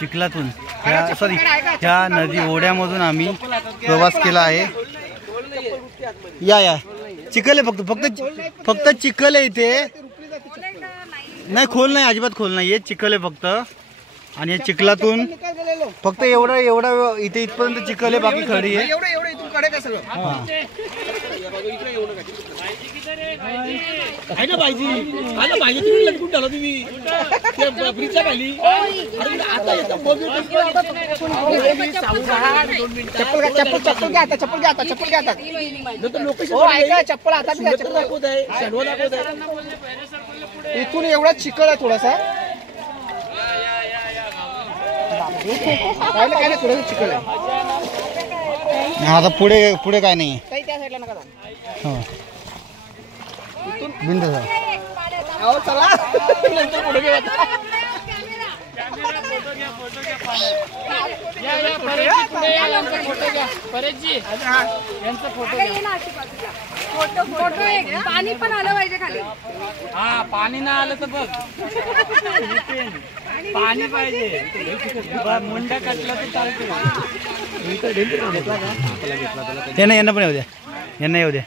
चिखलातून ह्या नदी ओढ्यामधून आम्ही प्रवास केला आहे। या चिखल आहे, फक्त चिखल आहे इथे, नाही खोल नाही, अजिबात खोल नाही, चिखल आहे फक्त। आणि या चिखलातून फक्त एवढा इथे इथपर्यंत चिखल आहे, बाकी खडी आहे। इथून एवढा चिखल आहे थोडासा, काय नाही थोडं चिखल आहे। आता पुढे काय नाही त्या साईडला नका जाऊ। बिंदू चला नंतर पुढे घेऊ। पाणी पण आलं पाहिजे खाली। हा पाणी नाही आलं तर बघ, पाणी पाहिजे, मुंडा कटला तर चालते। यांना पण येऊ द्या, यांना येऊ द्या।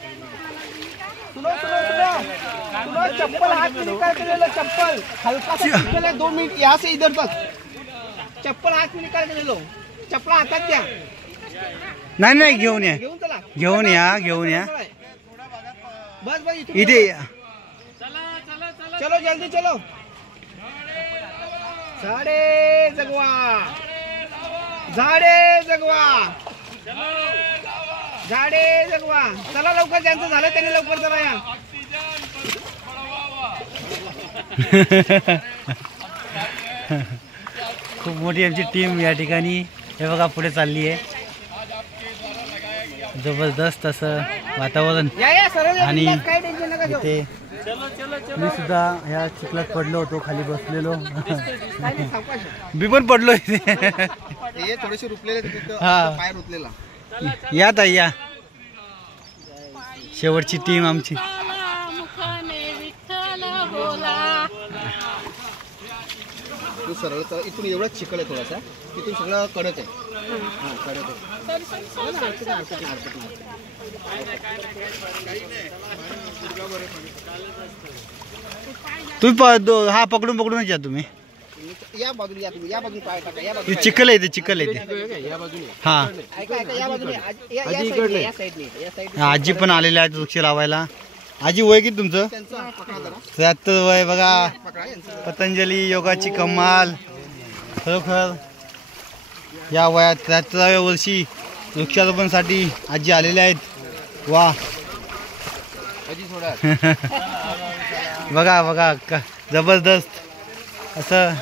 चप्पल हाथ में निकाल के ले लो, चप्पल हल्का सा चिखल है, 2 मिनट यहाँ से इधर तक, चप्पल हाथ में निकाल के ले लो, चप्पल हातात द्या। नाही घेऊन या, चला घेऊन या बस इथे। चलो जल्दी चलो। झाडे जगवा, चला लवकर, ज्यांचं झालं त्यांनी लवकर चला या। खूप मोठी आमची टीम या ठिकाणी हे बघा पुढे चालली आहे। जबरदस्त असं वातावरण। आणि इथे मी सुद्धा ह्या चिखलात पडलो होतो, खाली बसलेलो, मी पण पडलो इथे। थोडेसे रुपलेले पाय रुतलेला। या ताई या, शेवटची टीम आमची। तू सरळ तर इथून एवढा चिखल आहे थोडासा, तिथून सगळं कडक आहे। तुम्ही हा पकडूनच या तुम्ही। या बाजूला या तुम्ही, या बाजूला पाय टाका, या बाजूला चिखल आहे, चिखल आहे या बाजूला। हा या बाजूला, या साईडने आजी पण आलेले आहेत वृक्ष लावायला। आजी वय किती तुमचं? 73 वय बघा। पतंजली योगाची कमाल, खरोखर या वयात 73व्या वर्षी वृक्षारोपणसाठी आजी आलेल्या आहेत। वा बघा जबरदस्त असं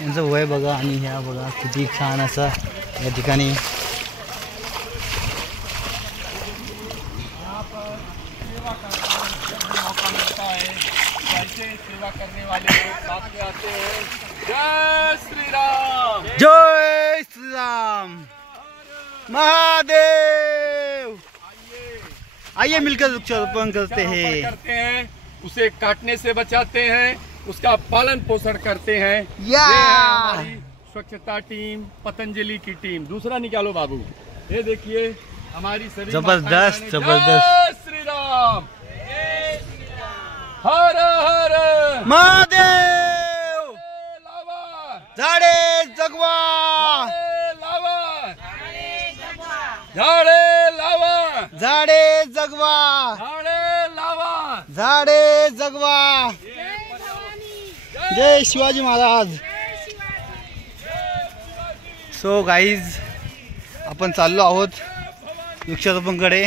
यांचं वय बघा। आणि ह्या बघा किती छान असं या ठिकाणी सेवा करने वाले लोग साथ में आते हैं। जय श्री राम, जय श्री राम महादेव। आइए मिलकर वृक्षारोपण करते हैं, उसे काटने से बचाते हैं, उसका पालन पोषण करते हैं। या ये है हमारी स्वच्छता टीम, पतंजलि की टीम। दूसरा निकालो बाबू, ये देखिए हमारी सभी जबरदस्त। जय श्री राम, हर हर महादेव। झाडे जगवा, झाडे लावा, झाडे जगवा, झाडे जगवा। जय शिवाजी महाराज। सो गाईज आपण चाललो आहोत वृक्षारोपणकडे।